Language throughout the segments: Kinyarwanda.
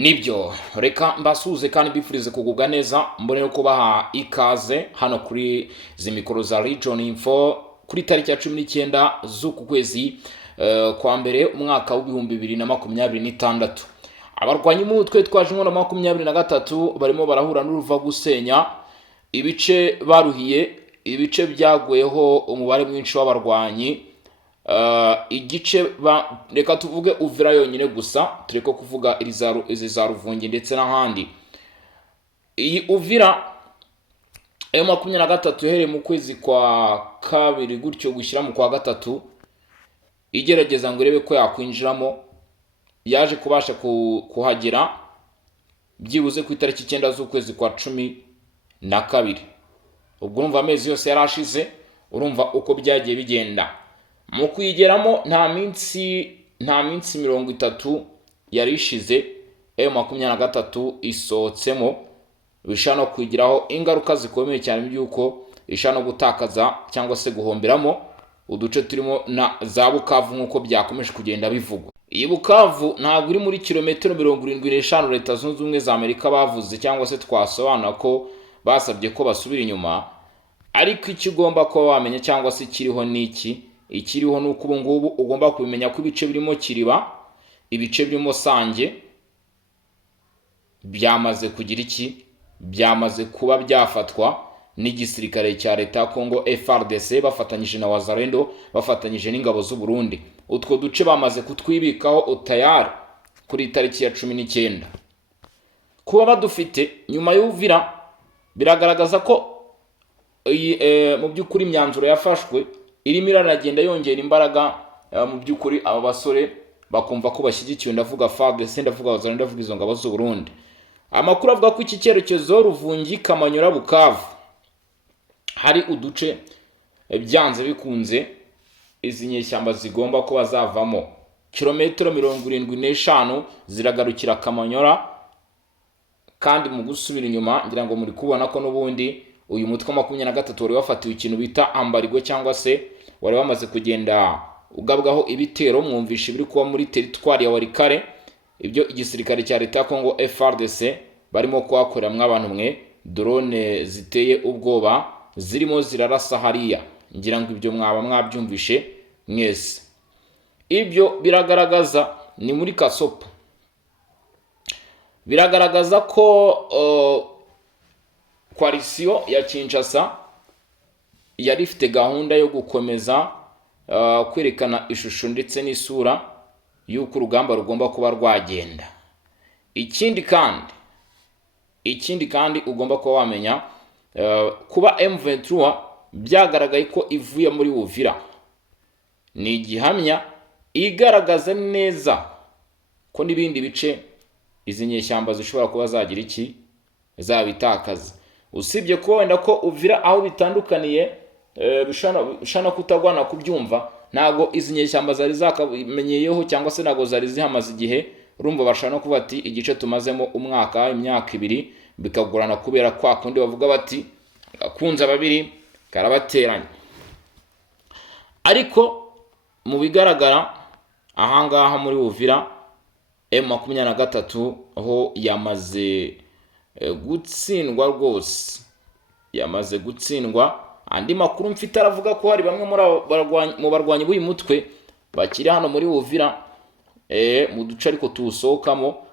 Nibyo reka mbasuze kandi bifurize kugubwa neza mbone no kubaha ikaze hano kuri izi mikoro za Region Info kuri tariki ya 19 z'uku kwezi kwa mbere umwaka w'ibihumbi 2026. Abarwanyi mu twe twaje mu 2023 barimo barahura n'uruva gusenya ibice baruhiye, ibice byaguyeho umubare mwinshi w'abarwanyi. Igice reka tuvuge Uvira yonyine gusa, tureko kuvuga izi za Ruvungi ndetse n'ahandi. Iyi Uvira M23 here mu kwezi kwa kabiri gutyo gushyira mu kwa gatatu igerageza ngo irebe ko yakwinjiramo, yaje kubasha kuhagera byibuze ku itariki 9 z'ukwezi kwa 12. Ubwo urumva amezi yose yarashize, urumva uko byagiye bigenda. Mu kwigeramo nta minsi 30 yari ishize M23 isohotsemo, bishano kwigiraho ingaruka zikomeye cyane by'uko ishano gutakaza cyangwa se guhomberamo uduce turimo na za Bukavu nk'uko byakomeje kugenda bivugwa. Iyi Bukavu ntabwo iri muri kilometero 75 Leta Zunze Ubumwe za Amerika bavuze cyangwa se twasobanura ko basabye ko basubira inyuma, ariko ikigomba ko wamenya cyangwa se kiriho niki ikiriho nuko ubu ngubu ugomba kubimenya ko ibice birimo Kiriba, ibice birimo Sange byamaze kugira iki, byamaze kuba byafatwa n'igisirikare cya leta ya Kongo FARDC bafatanyije na Wazalendo, bafatanyije n'ingabo z'u Burundi. Utwo duce bamaze kutwibikaho utayari kuri tariki ya 19. Kuba badufite nyuma y'Uvira biragaragaza ko mu by'ukuri imyanzuro yafashwe irimo iranagenda yongera imbaraga. Mu by'ukuri aba basore bakumva ko bashyigikiwe, ndavuga FARDC, ndavuga Wazalendo, ndavuga izo ngabo z'u Burundi. Amakuru avuga ko iki cyerekezo Ruvungi, Kamanyura, Bukavu hari uduce byanze bikunze izi nyeshyamba zigomba ko bazavamo. Kilometero 75 ziragarukira Kamanyura, kandi mu gusubira inyuma ngira ngo muri kubona ko n'ubundi uyu mutwe wa 23 wari wafatiwe ikintu bita ambarigo, cyangwa se wari wamaze kugenda ugabwaho ibitero. Mwumvisha ibiri kuba muri teritwari ya Warikare, ibyo igisirikare cya leta ya Kongo FARDC barimo kuhakorera mw'abantu mwe, drone ziteye ubwoba zirimo zirarasa hariya. Ngira ngo ibyo mwaba mwabyumvishe mwese. Ibyo biragaragaza ni muri Kasopo, biragaragaza ko koalisiyo ya Kinshasa yari ifite gahunda yo gukomeza kwerekana ishusho ndetse n'isura y'uko urugamba rugomba kuba rwagenda. Ikindi kandi ugomba kuba wamenya kuba M23 byagaragaye ko ivuye muri Uvira ni igihamya igaragaza neza ko n'ibindi bice izi nyeshyamba zishobora kuba zagira iki, zabitakaza. Usibye ko wenda ko Uvira aho bitandukaniye bishana kutagwana kubyumva, nago izi nyeshyamba zari zakamenyeyeho cyangwa se nago zari zihamaze igihe. Urumva bashana kuvuga ati igice tumazemo umwaka, imyaka 2 bikagurana, kubera kwa kundi bavuga bati akunza babiri karabateranya. Ariko mu bigaragara ahangaha muri Uvira M23 aho yamaze gutsindwa rwose, yamaze gutsindwa. Andi makuru mfite aravuga ko hari bamwe mu barwanyi b'uyu mutwe bakiri hano muri Uvira mu duce ariko tuwusohokamo.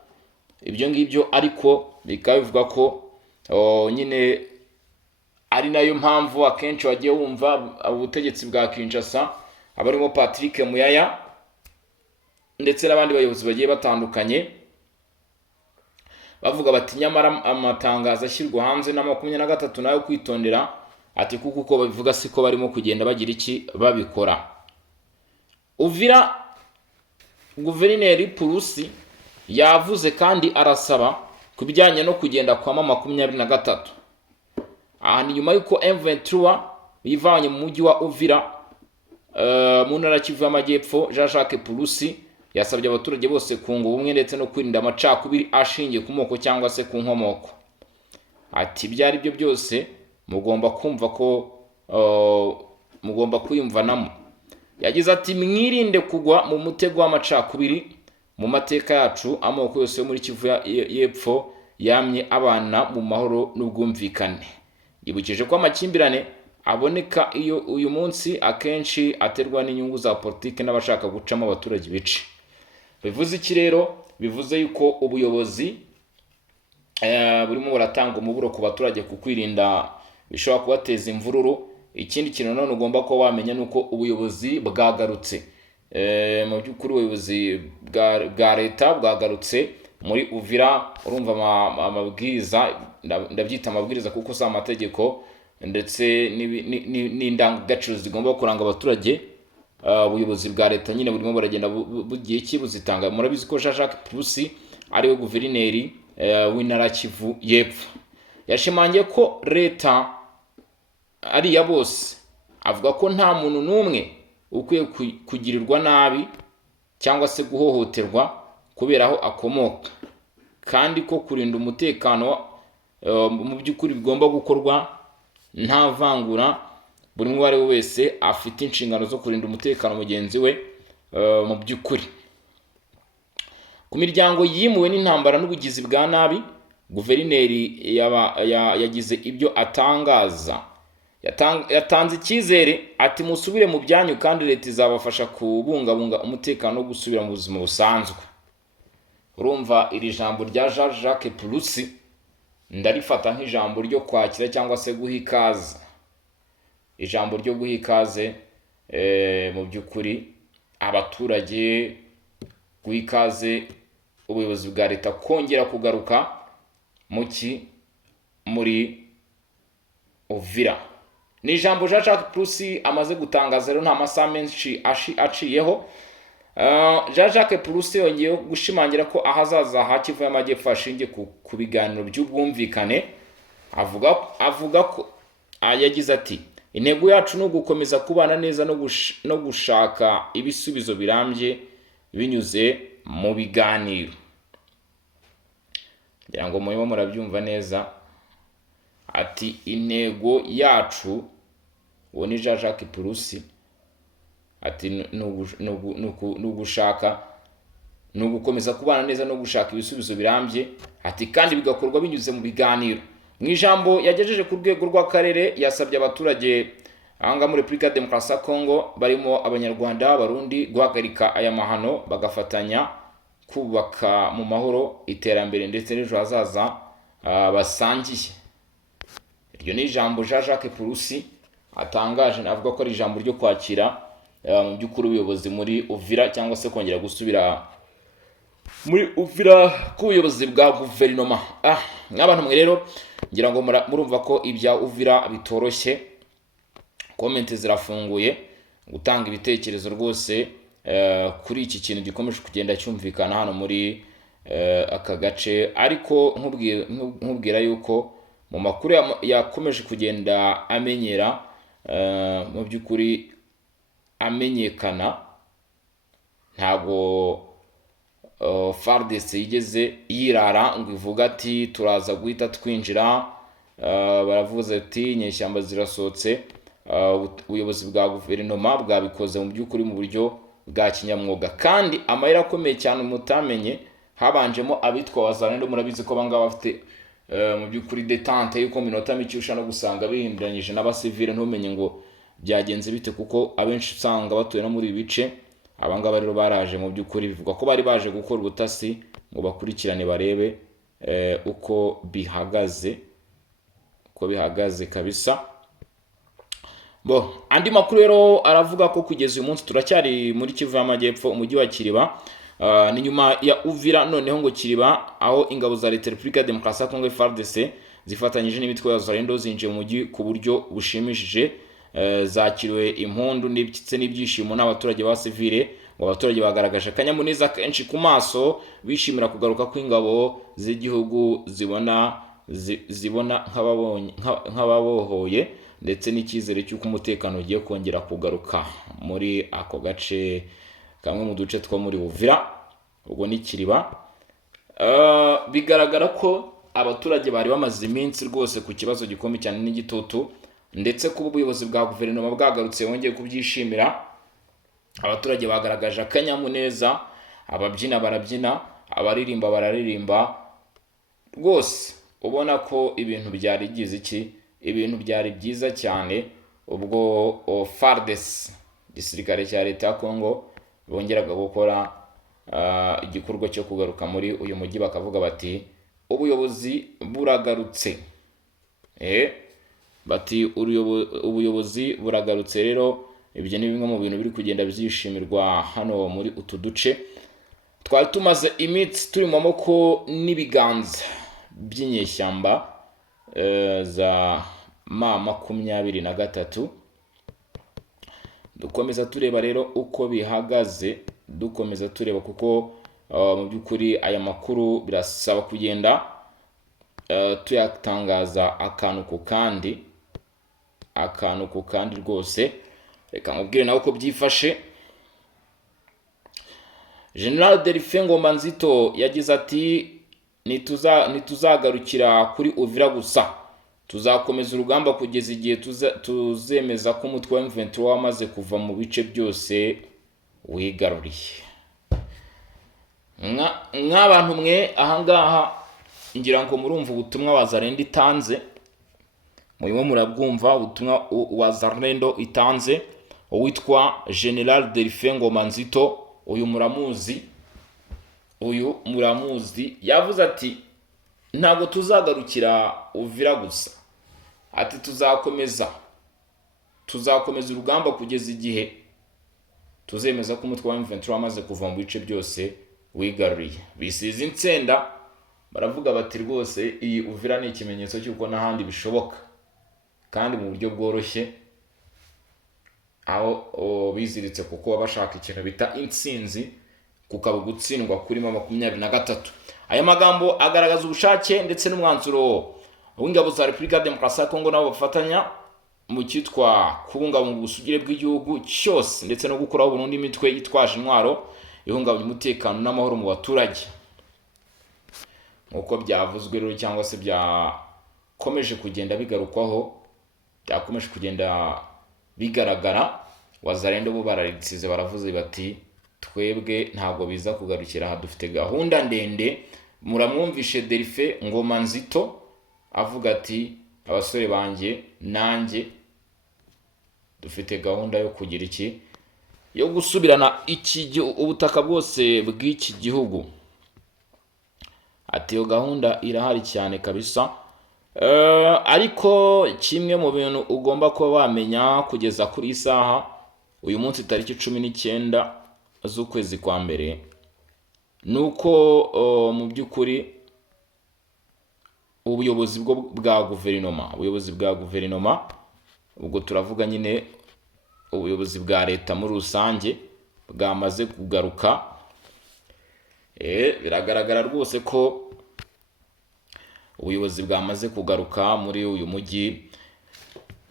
Ibyo ngibyo ariko bikaba bivuga ko nyine ari nayo mpamvu akenshi wagiye wumva ubutegetsi bwa Kinshasa abarimo Patrick Muyaya ndetse n'abandi bayobozi bagiye batandukanye bavuga bati nyamara amatangazo ashyirwa hanze na 23 nayo kwitondera, ati kuko uko babivuga siko barimo kugenda bagira iki babikora. Uvira Guverineri Purusi yavuze kandi arasaba kubijyanye no kugenda kwa 23. Ni nyuma yuko M23 yivanye mu mujyi wa Uvira mu ntara Kivu y'Amajyepfo. Jean-Jacques Purusi yasabye abaturage bose kunga ubumwe ndetse no kwirinda amacakubiri ashingiye ku moko cyangwa se ku nkomoko. Ati byari byo byose mugomba kumva ko mugomba kwiyumvanamo. Yagize ati mwirinde kugwa mu mutego w'amacakubiri mu mateka yacu amoko yose yo muri Kivu y'Epfo yamye abana mu mahoro n'ubwumvikane. Yibukije ko amakimbirane aboneka iyo uyu munsi akenshi aterwa n'inyungu za politike n'abashaka gucamo abaturage ibice. Bivuze iki rero? Bivuze yuko ubuyobozi burimo buratanga umuburo ku baturage ku kwirinda bishobora kubateza imvururu. Ikindi kintu none ugomba ko wamenya nuko ubuyobozi bwagarutse, mu by'ukuri ubuyobozi bwa leta bwagarutse muri Uvira. Urumva amabwiriza, ndabyita amabwiriza kuko si amategeko, ndetse n'indangagaciro zigomba kuranga abaturage. Ubuyobozi bwa leta nyine burimo buragenda bugiye kibuzitanga. Murabizi ko Jean-Jacques Purusi ariwe guverineri w'intara Kivu y'Epfo yashimangiye ko leta ari iya bose. Avuga ko nta muntu n'umwe ukwiye kugirirwa nabi cyangwa se guhohoterwa kubera aho akomoka, kandi ko kurinda umutekano mu by'ukuri bigomba gukorwa nta vangura. Buri umwe ari we wese afite inshingano zo kurinda umutekano mugenzi we mu by'ukuri. Ku miryango yimuwe n'intambara n'ubugizi bwa nabi, guverineri yagize ibyo atangaza. Yatanze icyizere ati musubire mu byanyu kandi leta izabafasha kubungabunga umutekano no gusubira mu buzima busanzwe. Urumva iri jambo rya Jean-Jacques Purusi ndarifata nk'ijambo ryo kwakira cyangwa se guha ikaze. Ijambo ryo guha ikaze mu by'ukuri abaturage, guha ikaze ubuyobozi bwa leta kongera kugaruka muri Uvira. Ni ijambo Jean-Jacques Purusi amaze gutangaza rero nta masaha menshi aciyeho. Jean-Jacques Purusi yongeye gushimangira ko ahazaza ha Kivu y'Amajyepfo hashingiye ku biganiro by'ubwumvikane. Avuga ko yagize ati intego yacu ni ugukomeza kubana neza no gushaka ibisubizo birambye binyuze mu biganiro. Ngira ngo murimo murabyumva neza. Ati intego yacu, uwo ni Jean-Jacques Purusi, ati ni ugukomeza kubana neza no gushaka ibisubizo birambye, ati kandi bigakorwa binyuze mu biganiro. Mu ijambo yagejeje ku rwego rw'akarere yasabye abaturage ahanga muri Repubulika ya Demokarasi ya Kongo barimo Abanyarwanda, Abarundi guhagarika aya mahano bagafatanya kubaka mu mahoro iterambere ndetse n'ejo hazaza basangiye. Iryo ni ijambo Jean-Jacques Purusi atangaje, avuga ko ari ijambo ryo kwakira mu by'ukuri ubuyobozi muri Uvira, cyangwa se kongera gusubira muri Uvira k'ubuyobozi bwa guverinoma. Nk'abantu mwe rero ngira ngo murumva ko ibya Uvira bitoroshye. Comment zirafunguye gutanga ibitekerezo rwose kuri iki kintu gikomeje kugenda cyumvikana hano muri aka gace. Ariko nkubwira yuko mu makuru yakomeje kugenda amenyera mu by'ukuri amenyekana, ntago FARDC yigeze yirara ngo ivuga ati turaza guhita twinjira. Baravuze ati inyeshyamba zirasohotse. Ubuyobozi bwa guverinoma bwabikoze mu by'ukuri mu buryo bwa kinyamwuga, kandi amayira akomeye cyane mutamenye habanjemo abitwa Wazalendo. Murabizi ko bangaba bafite mu by'ukuri detente yuko minota mike ushana gusanga bihinduranyije n'abasivile ntumenye ngo byagenze bite, kuko abenshi usanga batuye no muri ibice. Abangaba rero baraje mu by'ukuri bivuga ko bari baje gukora ubutasi ngo bakurikirane barebe uko bihagaze kabisa. Andi makuru rero aravuga ko kugeza uyu munsi turacyari muri Kivu y'Amajyepfo, umujyi wa Kiriba. Ni nyuma ya Uvira noneho ngo Kiriba, aho ingabo za leta Repubulika ya Demokarasi ya Kongo FARDC zifatanyije n'imitwe ya Wazalendo zinjiye mu mujyi ku buryo bushimishije. Zakiriwe impundu n'ibitse n'ibyishimo n'abaturage ba civile. Abaturage bagaragaje akanyamuneza kenshi ku maso bishimira kugaruka kw'ingabo z'igihugu zibona nk'ababohoye, ndetse n'icyizere cy'uko umutekano ugiye kongera kugaruka muri ako gace, kamwe mu duce two muri Uvira, ubwo ni Kiriba. Bigaragara ko abaturage bari bamaze iminsi rwose ku kibazo gikomeye cyane n'igitutu, ndetse kuba ubuyobozi bwa guverinoma bwagarutse wongeye kubyishimira. Abaturage bagaragaje akanyamuneza, ababyina barabyina, abaririmba bararirimba, rwose ubona ko ibintu byari byiza ibintu byari byiza cyane. Ubwo FARDC igisirikare cya leta ya Congo bongeraga gukora igikorwa cyo kugaruka muri uyu mujyi, bakavuga bati ubuyobozi buragarutse. Bati ubuyobozi buragarutse. Rero ibyo ni bimwe mu bintu biri kugenda byishimirwa hano muri utu duce. Twari tumaze iminsi turi mu maboko n'ibiganza by'inyeshyamba za M23. Dukomeza tureba rero uko bihagaze, dukomeza tureba kuko mu by'ukuri aya makuru birasaba kugenda tuyatangaza akantu ku kandi rwose. Reka nkubwire nawe uko byifashe. General Delphin Ngoma Nzito yagize ati ntituzagarukira kuri Uvira gusa, tuzakomeza urugamba kugeza igihe tuzemeza ko umutwe wa M23 wamaze kuva mu bice byose wigaruriye. Nk'abantu mwe ahangaha ngira ngo murumva ubutumwa Wazalendo itanze, murimo murabwumva ubutumwa Wazalendo itanze. Uwitwa General Delphin Ngoma Nzito, uyu muramuzi, yavuze ati ntabwo tuzagarukira Uvira gusa, ati tuzakomeza urugamba kugeza igihe tuzemeza ko umutwe wa M23 wamaze kuva mu bice byose wigaruriye. Bisize insenda baravuga bati rwose iyi Uvira ni ikimenyetso cy'uko n'ahandi bishoboka kandi mu buryo bworoshye, aho biziritse kuko bashaka ikintu bita intsinzi, kukaba gutsindwa kuri 23. Aya magambo agaragaza ubushake ndetse n'umwanzuro w'ingabo za Repubulika ya Demokarasi ya Kongo nabo bafatanya mu cyitwa kubungabunga ubusugire bw'igihugu cyose ndetse no gukuraho burundu imitwe yitwaje intwaro ihungabanya umutekano n'amahoro mu baturage. Nk'uko byavuzwe rero cyangwa se byakomeje kugenda bigarukwaho, byakomeje kugenda bigaragara, Wazalendo bo bararitsize baravuze bati twebwe ntabwo biza kugarukira aha, dufite gahunda ndende. Muramwumvishe Delphin Ngoma Nzito avuga ati abasore banjye nanjye dufite gahunda yo kugira yo gusubirana ubutaka bwose bw'iki gihugu. Ati iyo gahunda irahari cyane kabisa. Ariko kimwe mu bintu ugomba kuba wamenya kugeza kuri isaha uyu munsi tariki 19 z'ukwezi kwa mbere, nuko mu by'ukuri ubuyobozi bwa guverinoma, ubwo turavuga nyine ubuyobozi bwa leta muri rusange, bwamaze kugaruka. Biragaragara rwose ko ubuyobozi bwamaze kugaruka muri uyu mujyi.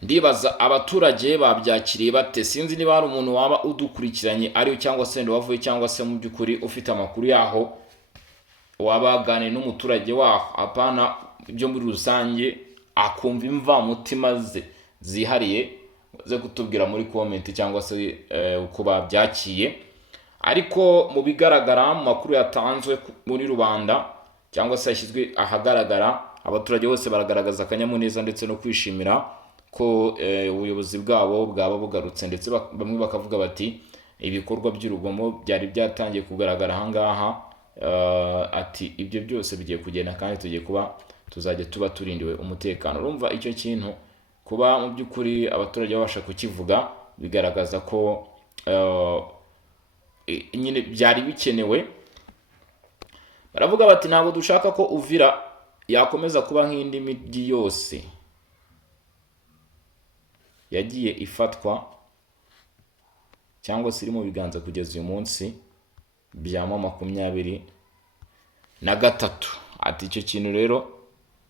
Ndibaza abaturage babyakiriye bate? Sinzi niba hari umuntu waba udukurikiranye ariyo cyangwa se wavuye cyangwa se mu by'ukuri ufite amakuru yaho wabaganira n'umuturage waho, apana ibyo muri rusange akumva imva mutima ze zihariye, ze kutubwira muri comment cyangwa se uko babyakiye. Ariko mu bigaragara mu makuru yatanzwe muri rubanda cyangwa se yashyizwe ahagaragara, abaturage bose baragaragaza akanyamuneza ndetse no kwishimira ko ubuyobozi bwabo bwaba bugarutse, ndetse bamwe bakavuga bati ibikorwa by'urugomo byari byatangiye kugaragara ahangaha. Ati ibyo byose bigiye kugenda kandi tuzajya tuba turindiwe umutekano. Urumva icyo kintu kuba mu by'ukuri abaturage babasha kukivuga bigaragaza ko nyine byari bikenewe. Baravuga bati ntabwo dushaka ko Uvira yakomeza kuba nk'indi mijyi yose yagiye ifatwa cyangwa se iri mu biganza kugeza uyu munsi bya M23. Ati icyo kintu rero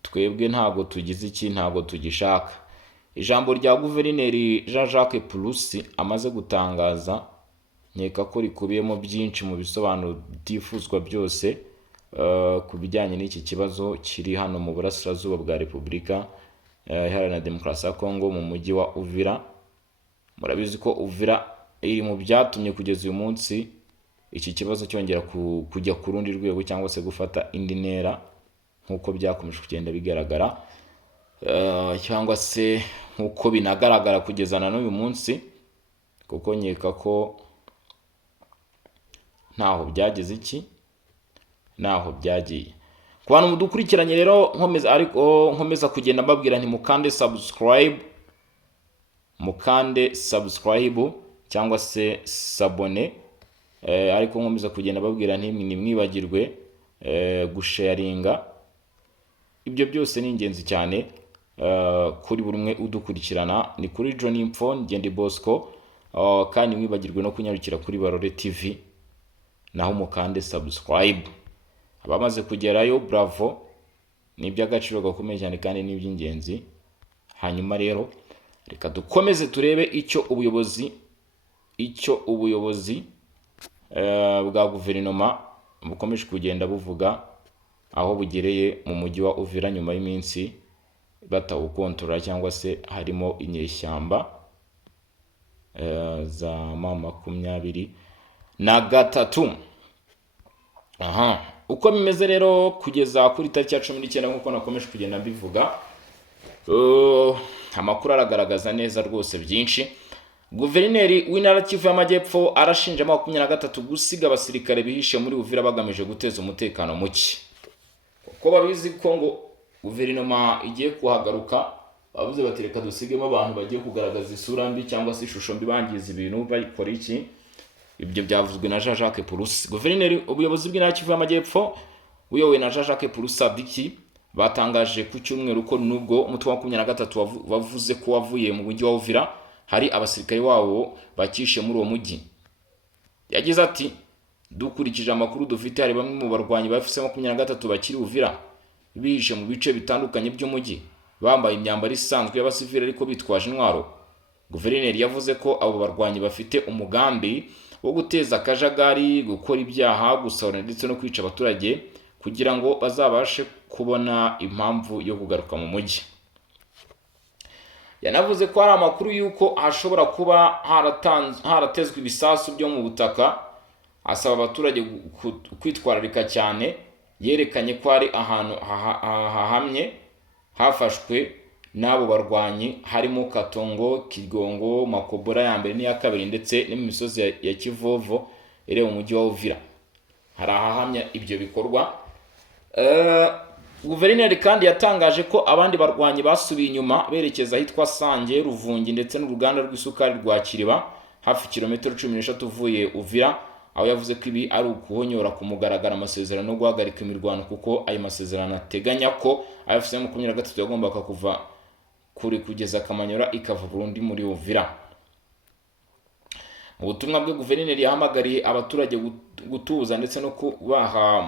twebwe ntabwo tugize ntabwo tugishaka. Ijambo rya Guverineri Jean-Jacques Purusi amaze gutangaza, nkeka ko rikubiyemo byinshi mu bisobanuro byifuzwa byose ku bijyanye n'iki kibazo kiri hano mu burasirazuba bwa Repubulika Iharanira Demokarasi ya Kongo mu mujyi wa Uvira. Murabizi ko Uvira iri mu byatumye kugeza uyu munsi iki kibazo cyongera kujya ku rundi rwego cyangwa se gufata indi ntera nk'uko byakomeje kugenda bigaragara, cyangwa se nk'uko binagaragara kugeza na n'uyu munsi, kuko nkeka ko ntaho byageze ntaho byagiye. Ku bantu mudukurikiranye rero nkomeza kugenda mbabwira nti mukande subscribe cyangwa se sabone, ariko nkomeza kugenda babwira nti nimwibagirwe gusharinga. Ibyo byose ni ingenzi cyane kuri buri umwe udukurikirana. Ni kuri John Info Ngende Bosco, kandi mwibagirwe no kunyarukira kuri Barore TV naho mukande subscribe. Abamaze kugerayo bravo, ni iby'agaciro gakomeye cyane kandi ni iby'ingenzi. Hanyuma rero reka dukomeze turebe icyo ubuyobozi bwa guverinoma bukomeje kugenda buvuga aho bugereye mu mujyi wa Uvira nyuma y'iminsi batawukontorora cyangwa se harimo inyeshyamba za M23. Uko bimeze rero kugeza kuri tariki ya 19 nk'uko nakomeje kugenda mbivuga, amakuru aragaragaza neza rwose byinshi. Guverineri w'Intara Kivu y'Amajyepfo arashinja M23 gusiga abasirikare bihishe muri Uvira bagamije guteza umutekano muke. Uko babizi ko ngo guverinoma igiye kuhagaruka, bavuze bati reka dusigemo abantu bagiye kugaragaza isura mbi cyangwa se ishusho mbi bangiza ibintu bayikora iki. Ibyo byavuzwe na Jean-Jacques Purusi. Guverineri ubuyobozi bw'Intara Kivu y'Amajyepfo buyobowe na Jean-Jacques Purusi Sadiki batangaje ku cyumweru ko nubwo umutwe wa 23 wavuze ko wavuye mu mujyi wa Uvira, hari abasirikare wabo bakishe muri uwo mujyi. Yagize ati dukurikije amakuru dufite, hari bamwe mu barwanyi ba FC23 bakiri Uvira bihishe mu bice bitandukanye by'umujyi bambaye imyambaro isanzwe y'abasivili ariko bitwaje intwaro. Guverineri yavuze ko abo barwanyi bafite umugambi wo guteza akajagari, gukora ibyaha, gusahura ndetse no kwica abaturage kugira ngo bazabashe kubona impamvu yo kugaruka mu mujyi. Yanavuze ko hari amakuru yuko hashobora kuba haratezwe ibisasu byo mu butaka, asaba abaturage kwitwararika cyane. Yerekanye ko hari ahantu hahamye hafashwe n'abo barwanyi harimo Katongo, Kigongo, Makobora ya mbere n'iya kabiri ndetse n'imisozi ya Kivovo iri mu mujyi wa Uvira. Hari ahahamya ibyo bikorwa. Guverineri kandi yatangaje ko abandi barwanyi basubiye inyuma berekeza ahitwa Sange, Ruvungi ndetse n'uruganda rw'isukari rwa Kiriba hafi kilometero 13 uvuye Uvira, aho yavuze ko ibi ari ukuhonyora ku mugaragara amasezerano no guhagarika imirwano, kuko ayo masezerano ateganya ko AFC/M23 yagombaga kuva kuri kugeza Kamanyora ikava Burundi muri Uvira. Mu butumwa bwe guverineri yahamagariye abaturage gutuza ndetse no kubana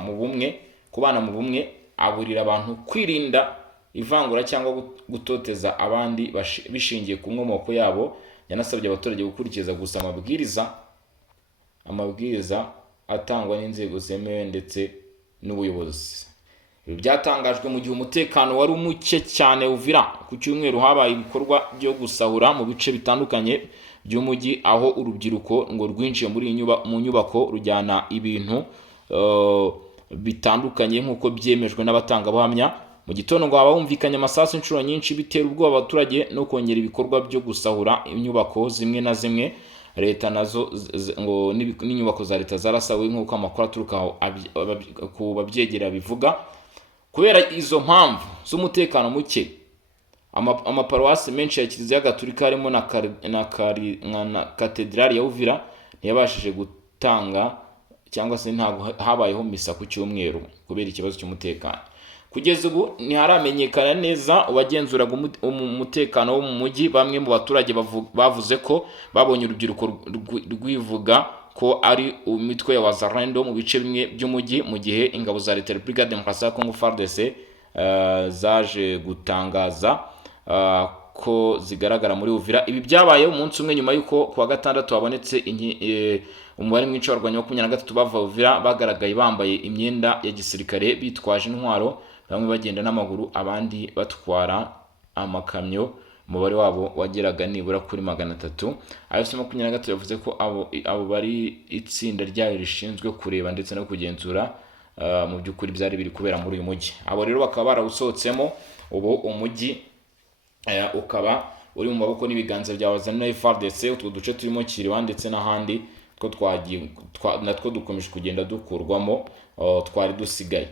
mu bumwe, aburira abantu kwirinda ivangura cyangwa gutoteza abandi bishingiye ku nkomoko yabo. Yanasabye abaturage gukurikiza gusa amabwiriza atangwa n'inzego zemewe ndetse n'ubuyobozi. Ibi byatangajwe mu gihe umutekano wari muke cyane Uvira. Ku cyumweru habaye ibikorwa byo gusahura mu bice bitandukanye by'umujyi, aho urubyiruko ngo rwinjiye mu nyubako rujyana ibintu bitandukanye nk'uko byemejwe n'abatangabuhamya. Mu gitondo ngo habumvikanye amasasu inshuro nyinshi bitera ubwoba abaturage no kongera ibikorwa byo gusahura inyubako zimwe na zimwe. Leta nazo ngo n'inyubako za leta zarasawe nk'uko amakuru aturuka ku babyegera bivuga. Kubera izo mpamvu z'umutekano muke, amaparuwasi menshi ya Kiliziya Gatolika harimo na katedrali ya Uvira ntiyabashije gutanga cyangwa se ntabwo habayeho misa ku cyumweru kubera ikibazo cy'umutekano. Kugeza ubu ntiharamenyekana neza abagenzuraga umutekano wo mu mujyi. Bamwe mu baturage bavuze ko babonye urubyiruko rwivuga ko ari imitwe ya Wazalendo mu bice bimwe by'umujyi, mu gihe ingabo za Leta Repubulika ya Demokarasi ya Kongo FARDC zaje gutangaza ko zigaragara muri Uvira. Ibi byabaye umunsi umwe nyuma y'uko kuwa gatandatu habonetse umubare mwinshi w'abarwanyi wa 23 bava Uvira bagaragaye bambaye imyenda ya gisirikare bitwaje intwaro, bamwe bagenda n'amaguru abandi batwara amakamyo umubare wabo wageraga nibura kuri 300. AFC 23 yavuze ko abo bari itsinda ryayo rishinzwe kureba ndetse no kugenzura mu by'ukuri byari biri kubera muri uyu mujyi. Abo rero bakaba barawusohotsemo, ubu umujyi ukaba uri mu maboko n'ibiganza bya Wazalendo na FARDC. Utwo duce turimo Kiriwa ndetse n'ahandi natwo dukomeje kugenda dukurwamo twari dusigaye.